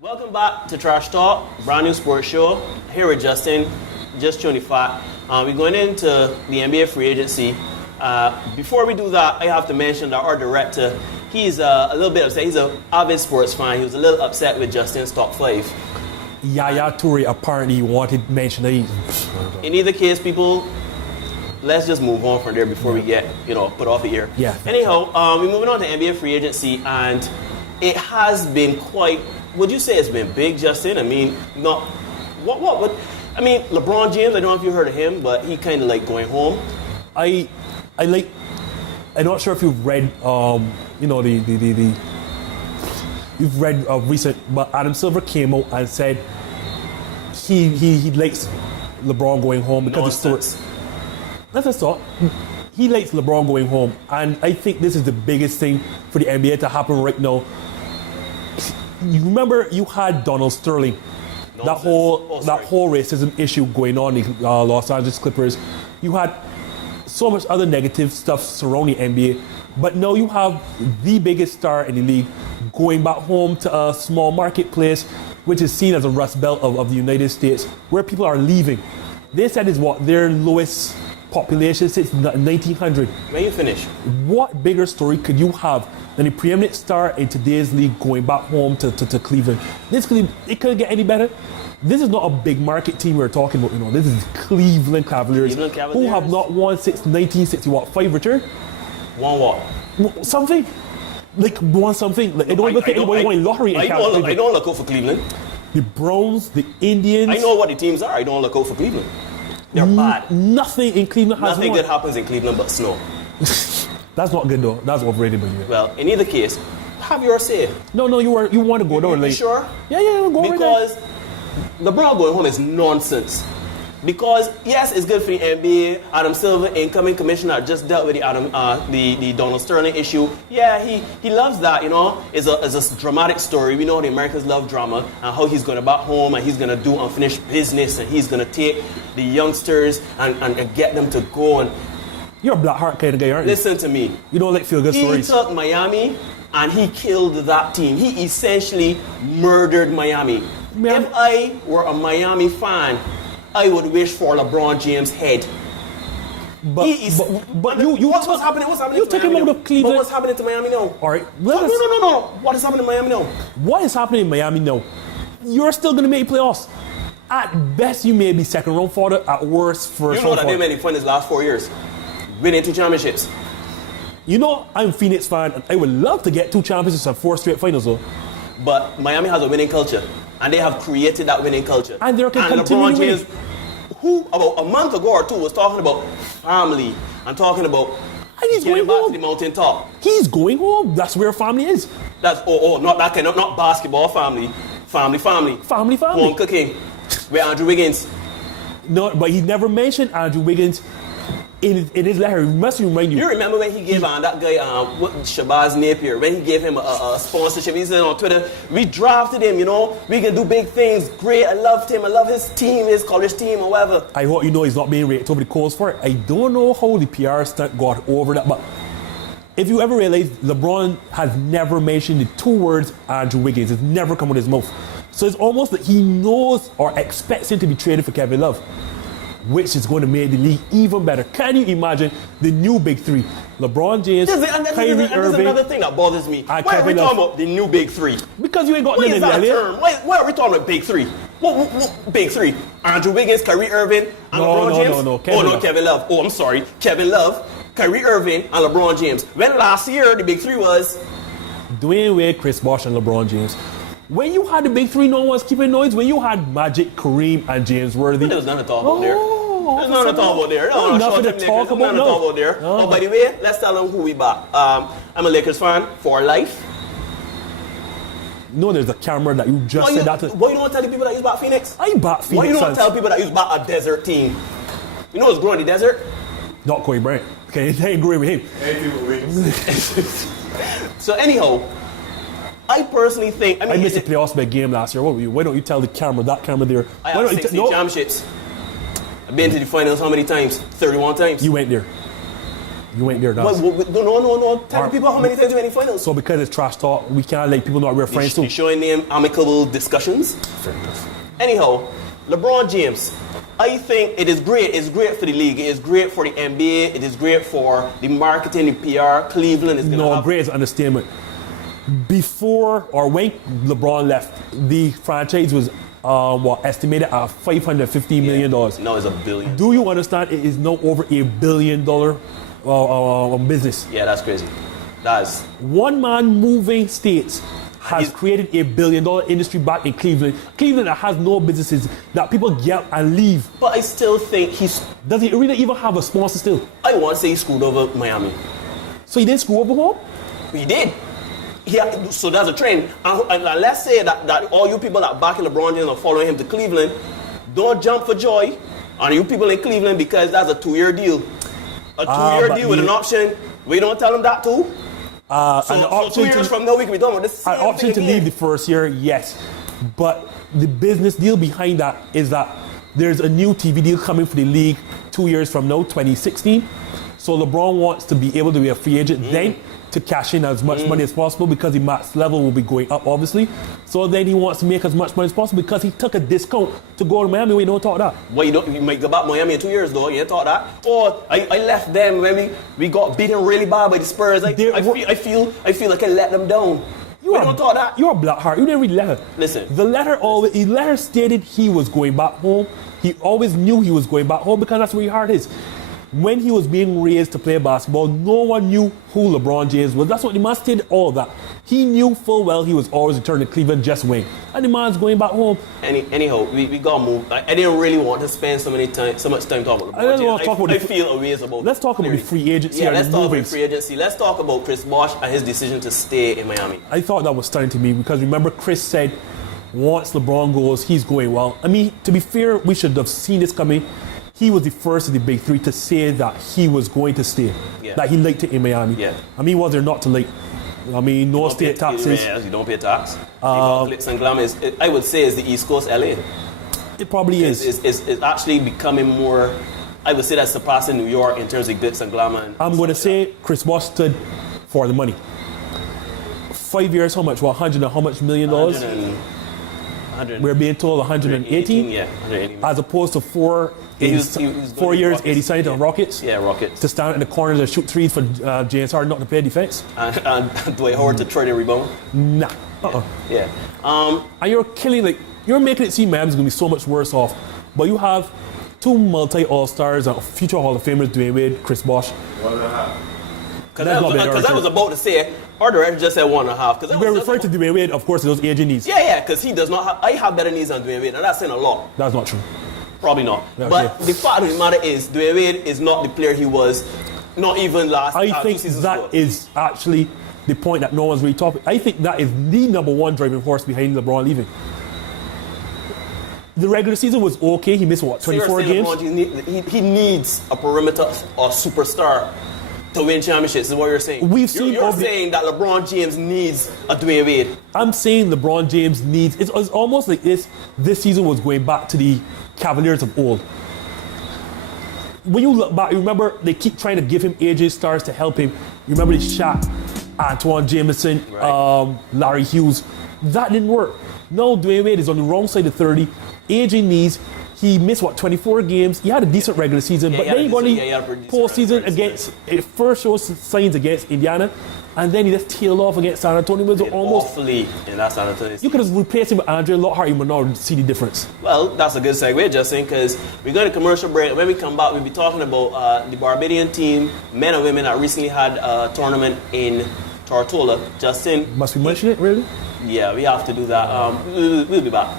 Welcome back to Trash Talk, brand new sports show. Here with Justin, just 25. We're going into the NBA free agency. Before we do that, I have to mention that our director, he's a little bit upset. He's an avid sports fan. He was a little upset with Justin's top 5. Yaya Toure apparently wanted mention that In either case, people, let's just move on from there before we get, put off of here. Yeah. Anyhow, we're moving on to NBA free agency, and it has been quite. Would you say it's been big, Justin? I mean, not. What? I mean, LeBron James. I don't know if you heard of him, but he kind of like going home. I'm not sure if you've read, you've read recent, but Adam Silver came out and said he likes LeBron going home because it's so. That's a thought. He likes LeBron going home, and I think this is the biggest thing for the NBA to happen right now. You remember you had Donald Sterling, that whole racism issue going on in Los Angeles Clippers. You had so much other negative stuff surrounding NBA, but now you have the biggest star in the league going back home to a small marketplace, which is seen as a Rust Belt of the United States, where people are leaving. They said it's their lowest population since 1900. When you finish, what bigger story could you have than a preeminent star in today's league going back home to Cleveland? It couldn't get any better. This is not a big market team we're talking about. This is Cleveland Cavaliers, who have not won since 1965 return. Won what? Something. Like won something. Like, I don't even think anybody won a lottery. I don't look out for Cleveland. The Browns, the Indians. I know what the teams are. I don't look out for Cleveland. They're bad. Nothing in Cleveland has Nothing won. good happens in Cleveland but snow. That's not good though. That's overrated by you. Well, in either case, have your say. No, you want to go down. You sure? Yeah, go right there. Because LeBron going home is nonsense. Because yes, it's good for the NBA. Adam Silver, incoming commissioner, just dealt with the Donald Sterling issue. Yeah, he loves that. It's a dramatic story. We know the Americans love drama and how he's going to back home and he's going to do unfinished business and he's going to take the youngsters and get them to go. And you're a black heart kind of guy, aren't you? Listen to me. You don't like feel good stories. He took Miami and he killed that team. He essentially murdered Miami. If I were a Miami fan, I would wish for LeBron James' head. What's happening? What's happening? You took him out of Cleveland. But what's happening to Miami now? All right. No. What is happening in Miami now? What is happening in Miami now? You're still going to make playoffs. At best, you may be second round fodder. At worst, first round fodder. You know that they made it fun his last 4 years. Winning 2 championships. I'm a Phoenix fan. And I would love to get 2 championships and 4 straight finals, though. But Miami has a winning culture. And they have created that winning culture. And they're LeBron James, who about a month ago or 2 was talking about family and talking about getting back to the mountaintop. He's going home. That's where family is. That's not that kind of, not basketball family. Family. Home cooking. With Andrew Wiggins. No, but he never mentioned Andrew Wiggins in his letter. He must remind you. You remember when he gave that guy, Shabazz Napier, when he gave him a sponsorship, he said on Twitter, we drafted him, we can do big things. Great, I loved him. I love his team, his college team, or whatever. I hope he's not being rated over the coals for it. I don't know how the PR stunt got over that, but if you ever realize, LeBron has never mentioned the 2 words Andrew Wiggins. It's never come out of his mouth. So it's almost that he knows or expects him to be traded for Kevin Love, which is going to make the league even better. Can you imagine the new big 3? LeBron James, Kyrie Irving. There's another thing that bothers me. Why are we talking about the new big 3? Because you ain't got nothing in that there. Term? Why are we talking about big 3? What big 3? Andrew Wiggins, Kyrie Irving, and LeBron James? No. Kevin Love. Oh, I'm sorry. Kevin Love, Kyrie Irving, and LeBron James. When last year the big 3 was Dwayne Wade, Chris Bosh, and LeBron James. When you had the big 3, no one was keeping noise. When you had Magic, Kareem, and James Worthy. There was nothing to talk about there. There's nothing to talk about there. Nothing to talk about there. Oh, by the way, let's tell them who we back. I'm a Lakers fan for life. No, there's a camera that you just said that to. Why you don't tell the people that you back Phoenix? I back Phoenix. Why you don't tell people that you back a desert team? You know what's growing in the desert? Not Kobe Bryant. Okay, I agree with him. So anyhow, I personally think... I missed the playoffs by game last year. What were you? Why don't you tell the camera, that camera there? I have 16 championships. I've been to the finals how many times? 31 times. You went there. You ain't there, No. Tell Alright. people how many times you went in finals. So because it's trash talk, we can't let people know we're friends too. You're showing them amicable discussions. Fair enough. Anyhow, LeBron James, I think it is great. It's great for the league. It is great for the NBA. It is great for the marketing, the PR. Cleveland is going to No, have... great is understatement. Before or when LeBron left, the franchise was estimated at $550 million. No, it's $1 billion. Do you understand it is now over $1 billion business? Yeah, that's crazy. That's... One man moving states has created $1 billion industry back in Cleveland. Cleveland that has no businesses, that people get up and leave. But I still think he's... Does he really even have a sponsor still? I want to say he screwed over Miami. So he didn't screw over home? He did. So that's a trend. And let's say that all you people that back in LeBron James are following him to Cleveland, don't jump for joy on you people in Cleveland because that's a 2-year deal. A 2-year deal with an option. We don't tell them that too. So 2 years from now we can be done with this. An option to leave the first year, yes. But the business deal behind that is that there's a new TV deal coming for the league 2 years from now, 2016. So LeBron wants to be able to be a free agent then to cash in as much money as possible because the max level will be going up, obviously. So then he wants to make as much money as possible because he took a discount to go to Miami. We don't talk that. Well, you might go back Miami in 2 years though. You ain't thought that. Or I left them when we got beaten really bad by the Spurs. I feel like I let them down. You don't thought that. You're a black heart. You didn't read the letter. Listen. The letter stated he was going back home. He always knew he was going back home because that's where his heart is. When he was being raised to play basketball, no one knew who LeBron James was. That's what the man stated, all that. He knew full well he was always returning to Cleveland just win. And the man's going back home. Anyhow, we got to move. I didn't really want to spend so much time talking about LeBron James. I feel a ways about... Let's talk about the free agency. Yeah, let's talk about free agency. Let's talk about Chris Bosh and his decision to stay in Miami. I thought that was stunning to me because remember Chris said once LeBron goes, he's going well. I mean, to be fair, we should have seen this coming. He was the first of the big three to say that he was going to stay, that he liked it in Miami. Yeah. I mean, was there not to like? I mean, no state taxes. You don't pay tax. Glitz and glam I would say, is the East Coast LA. It probably is. It's actually becoming more, I would say that's surpassing New York in terms of glitz and glamour. I'm going to say Chris Bosh stood for the money. 5 years, how much? Well, 100 and how much $1 million? We're being told 118. Yeah, 118. As opposed to 4 years, 80 signed on Rockets. Yeah, Rockets. To stand in the corners and shoot threes for James Harden not to play defense. And Dwight Howard to trade and rebound. Nah. Yeah. And you're making it seem Miami's going to be so much worse off. But you have two multi-All-Stars and future Hall of Famers, Dwayne Wade, Chris Bosh. 1.5. Because I was about to say, or the rest just said 1.5. We're referring to Dwayne Wade, of course, to those aging needs. Yeah, because he does not have... I have better knees than Dwayne Wade, and that's saying a lot. That's not true. Probably not. Okay. But the fact of the matter is, Dwayne Wade is not the player he was, not even last 2 think seasons that ago. is actually the point that no one's really talking. I think that is the number one driving force behind LeBron leaving. The regular season was okay. He missed, 24 games? LeBron, he needs a perimeter or superstar to win championships, is what you're saying. You're saying that LeBron James needs a Dwayne Wade. I'm saying LeBron James needs... It's almost like this season was going back to the Cavaliers of old. When you look back, you remember they keep trying to give him AJ stars to help him. You remember the shot, Antoine Jameson, right. Larry Hughes. That didn't work. No, Dwayne Wade is on the wrong side of 30. AJ needs... He missed 24 games. He had a decent regular season, but then he got the postseason against first show signs against Indiana, and then he just tailed off against San Antonio. Was almost awfully in that San Antonio. You could have replaced him with Andre Lockhart. You would not see the difference. Well, that's a good segue, Justin, because we're going to commercial break. When we come back, we'll be talking about the Barbadian team, men and women, that recently had a tournament in Tortola. Justin, must we mention it, really? Yeah, we have to do that. We'll be back.